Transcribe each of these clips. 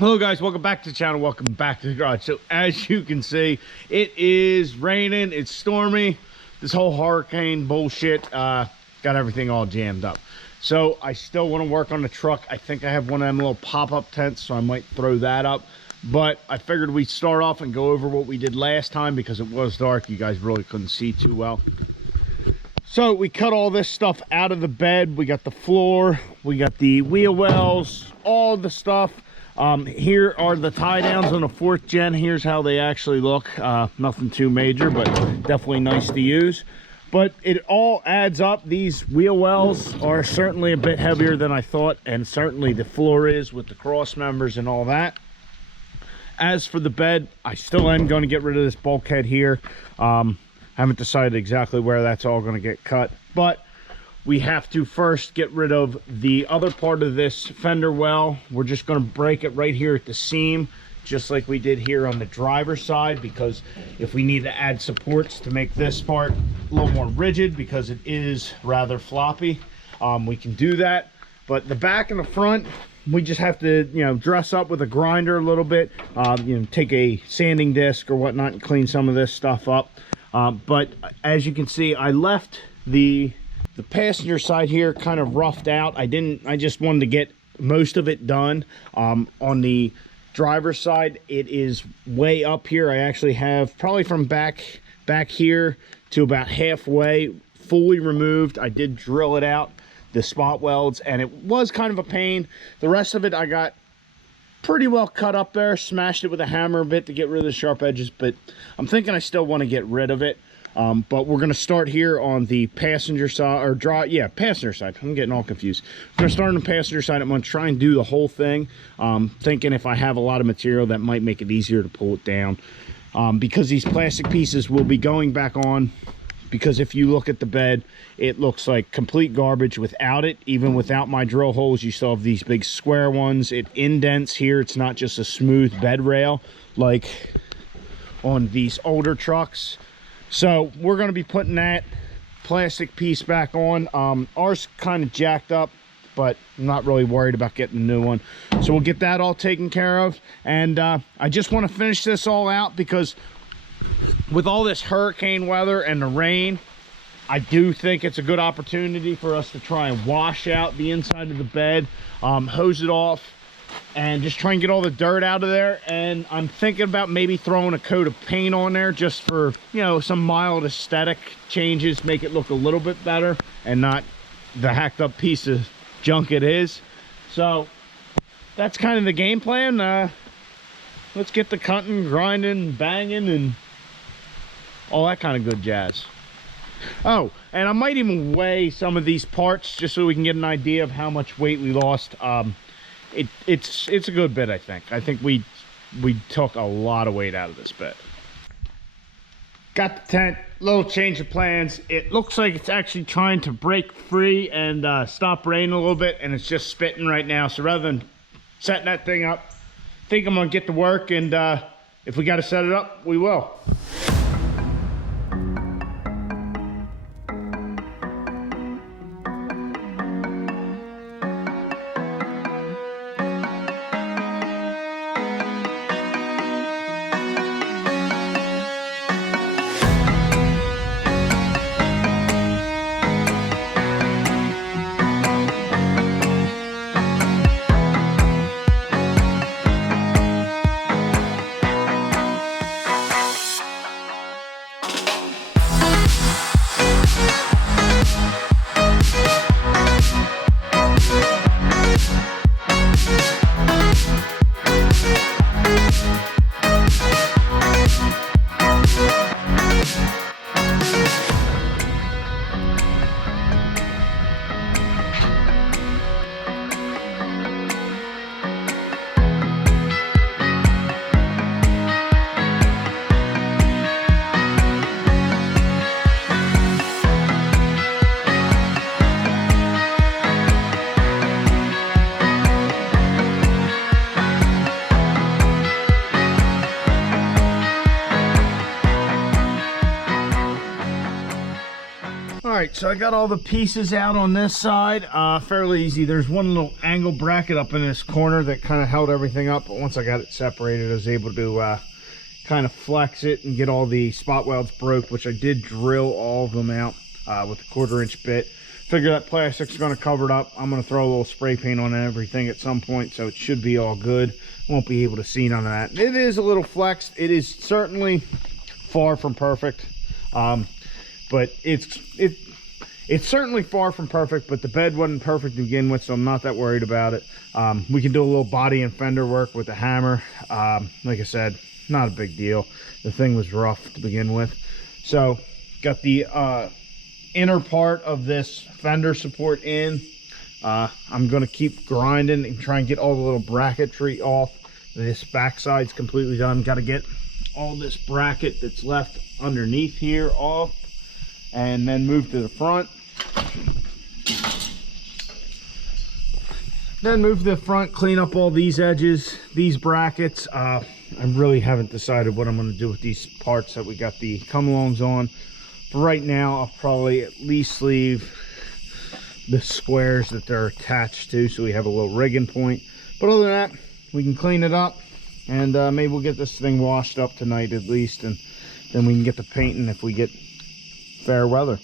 Hello guys, welcome back to the channel, welcome back to the garage. So as you can see, it is raining, it's stormy. This whole hurricane bullshit got everything all jammed up. So I still want to work on the truck. I think I have one of them little pop-up tents, so I might throw that up. But I figured we'd start off and go over what we did last time because it was dark. You guys really couldn't see too well. So we cut all this stuff out of the bed. We got the floor, we got the wheel wells, all the stuff. Here are the tie downs on the 4th gen. Here's how they actually look. Nothing too major, but definitely nice to use. But it all adds up. These wheel wells are certainly a bit heavier than I thought, and certainly the floor is with the cross members and all that. As for the bed, I still am going to get rid of this bulkhead here. Haven't decided exactly where that's all going to get cut, but we have to first get rid of the other part of this fender well. We're just going to break it right here at the seam, just like we did here on the driver's side, because if we need to add supports to make this part a little more rigid, because it is rather floppy, we can do that. But the back and the front, we just have to, dress up with a grinder a little bit, take a sanding disc or whatnot and clean some of this stuff up. But as you can see, I left the passenger side here kind of roughed out. I just wanted to get most of it done. On the driver's side, it is way up here. I actually have probably from back here to about halfway fully removed. I did drill it out, the spot welds, and it was kind of a pain. The rest of it I got pretty well cut up there, smashed it with a hammer a bit to get rid of the sharp edges, but I'm thinking I still want to get rid of it. But we're going to start here on the passenger side, or passenger side. I'm getting all confused. We're going to start on the passenger side. I'm going to try and do the whole thing, thinking if I have a lot of material that might make it easier to pull it down, because these plastic pieces will be going back on, because if you look at the bed, it looks like complete garbage without it. Even without my drill holes, you still have these big square ones. It indents here. It's not just a smooth bed rail like on these older trucks. So we're going to be putting that plastic piece back on. Ours kind of jacked up, but I'm not really worried about getting a new one. So we'll get that all taken care of. And I just want to finish this all out because with all this hurricane weather and the rain, I do think it's a good opportunity for us to try and wash out the inside of the bed, hose it off, and just try and get all the dirt out of there. And I'm thinking about maybe throwing a coat of paint on there just for, some mild aesthetic changes, make it look a little bit better and not the hacked up piece of junk it is. So that's kind of the game plan. Let's get the cutting, grinding, banging, and all that kind of good jazz. Oh, and I might even weigh some of these parts just so we can get an idea of how much weight we lost. It's a good bit. I think we took a lot of weight out of this bed. Got the tent, little change of plans. It looks like it's actually trying to break free and stop raining a little bit, and it's just spitting right now. So rather than setting that thing up, I think I'm gonna get to work, and if we got to set it up, we will. right, so I got all the pieces out on this side. Fairly easy. There's one little angle bracket up in this corner that kind of held everything up, but once I got it separated, I was able to kind of flex it and get all the spot welds broke, which I did drill all of them out with a 1/4-inch bit. Figure that plastic's going to cover it up. I'm going to throw a little spray paint on everything at some point, so it should be all good. Won't be able to see none of that. It is a little flexed. It is certainly far from perfect, but it's certainly far from perfect. But the bed wasn't perfect to begin with, so I'm not that worried about it. We can do a little body and fender work with the hammer. Like I said, not a big deal. The thing was rough to begin with. So got the inner part of this fender support in. I'm going to keep grinding and try and get all the little bracketry off. This backside's completely done. Got to get all this bracket that's left underneath here off, and then move to the front. Then move to the front, clean up all these edges, these brackets. I really haven't decided what I'm going to do with these parts that we got the come-alongs on. For right now, I'll probably at least leave the squares that they're attached to, so we have a little rigging point. But other than that, we can clean it up, and maybe we'll get this thing washed up tonight at least, and then we can get the painting if we get fair weather.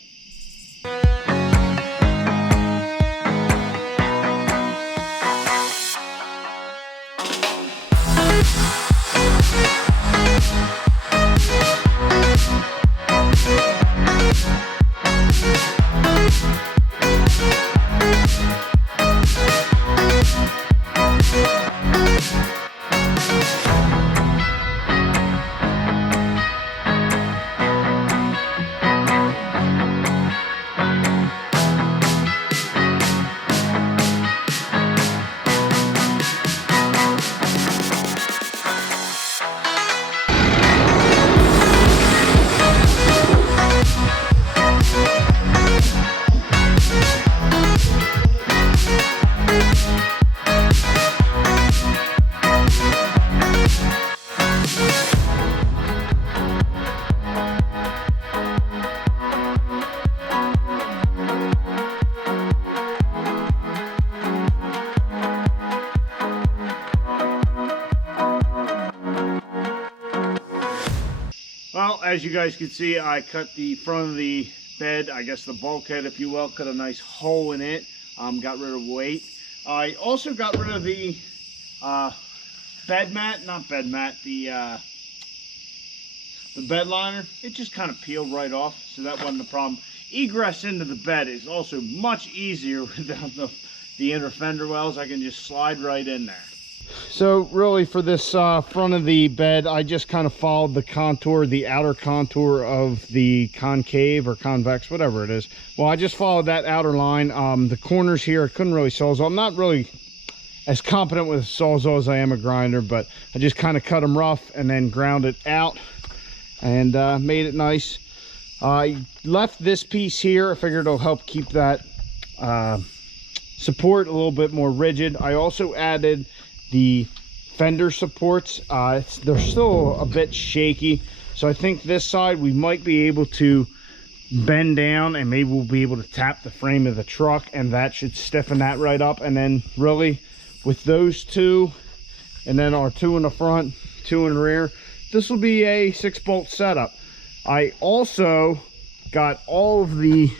Well, as you guys can see, I cut the front of the bed, I guess the bulkhead, if you will, cut a nice hole in it. Got rid of weight. I also got rid of the bed mat, not bed mat, the bed liner. It just kind of peeled right off, so that wasn't a problem. Egress into the bed is also much easier without the inner fender wells. I can just slide right in there. So really for this front of the bed, I just kind of followed the contour, the outer contour of the concave or convex, whatever it is. Well, I just followed that outer line. The corners here, I couldn't really sawzall. I'm not really as competent with a sawzall as I am a grinder, but I just kind of cut them rough and then ground it out and made it nice. I left this piece here. I figured it'll help keep that support a little bit more rigid. I also added the fender supports. They're still a bit shaky, so I think this side we might be able to bend down and maybe we'll be able to tap the frame of the truck, and that should stiffen that right up. And then really with those two, and then our two in the front, two in the rear, this will be a 6-bolt setup. I also got all of the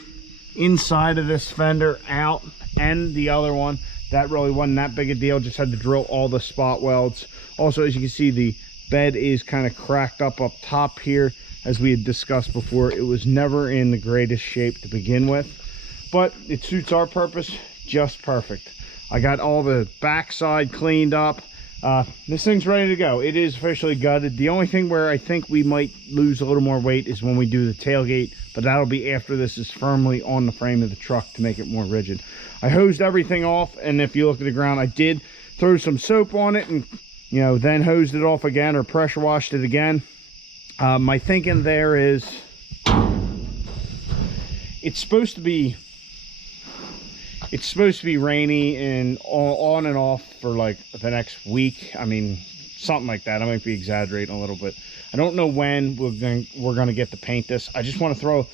inside of this fender out and the other one. That really wasn't that big a deal, just had to drill all the spot welds. Also, as you can see, the bed is kind of cracked up top here. As we had discussed before, it was never in the greatest shape to begin with, but it suits our purpose just perfect. I got all the backside cleaned up. This thing's ready to go. It is officially gutted. The only thing where I think we might lose a little more weight is when we do the tailgate, but that'll be after this is firmly on the frame of the truck to make it more rigid. I hosed everything off, and if you look at the ground, I did throw some soap on it and, you know, then hosed it off again or pressure washed it again. My thinking there is it's supposed to be rainy and on and off for like the next week. I mean, something like that. I might be exaggerating a little bit. I don't know when we're gonna get to paint this. I just want to throw a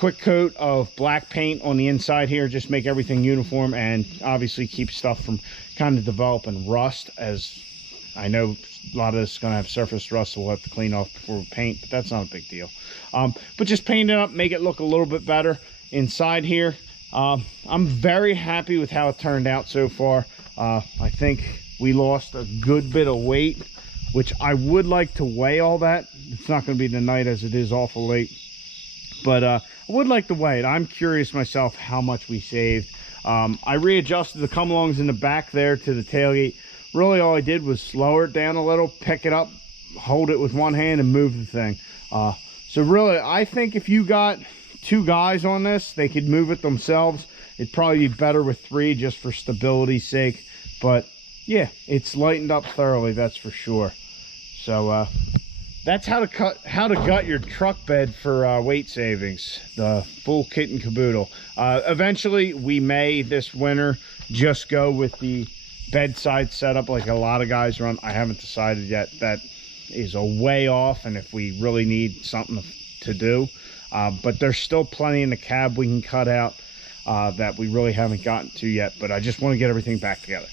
quick coat of black paint on the inside here, just make everything uniform, and obviously keep stuff from kind of developing rust, as I know a lot of this is going to have surface rust, so we'll have to clean off before we paint, but that's not a big deal. But just paint it up, make it look a little bit better inside here. I'm very happy with how it turned out so far. I think we lost a good bit of weight, which I would like to weigh all that. It's not going to be tonight as it is awful late, but I would like to weigh it. I'm curious myself how much we saved. I readjusted the come-alongs in the back there to the tailgate. Really all I did was lower it down a little, pick it up, hold it with one hand, and move the thing. So really, I think if you got 2 guys on this, they could move it themselves. It'd probably be better with 3 just for stability's sake. But yeah, it's lightened up thoroughly, that's for sure. So that's how to gut your truck bed for weight savings, the full kit and caboodle. Eventually we may this winter just go with the bedside setup like a lot of guys run. I haven't decided yet. That is a way off, and if we really need something to do, but there's still plenty in the cab we can cut out that we really haven't gotten to yet, but I just want to get everything back together.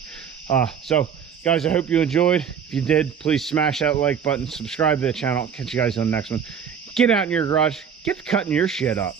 So guys, I hope you enjoyed. If you did, please smash that like button, subscribe to the channel. I'll catch you guys on the next one. Get out in your garage, get cutting your shit up.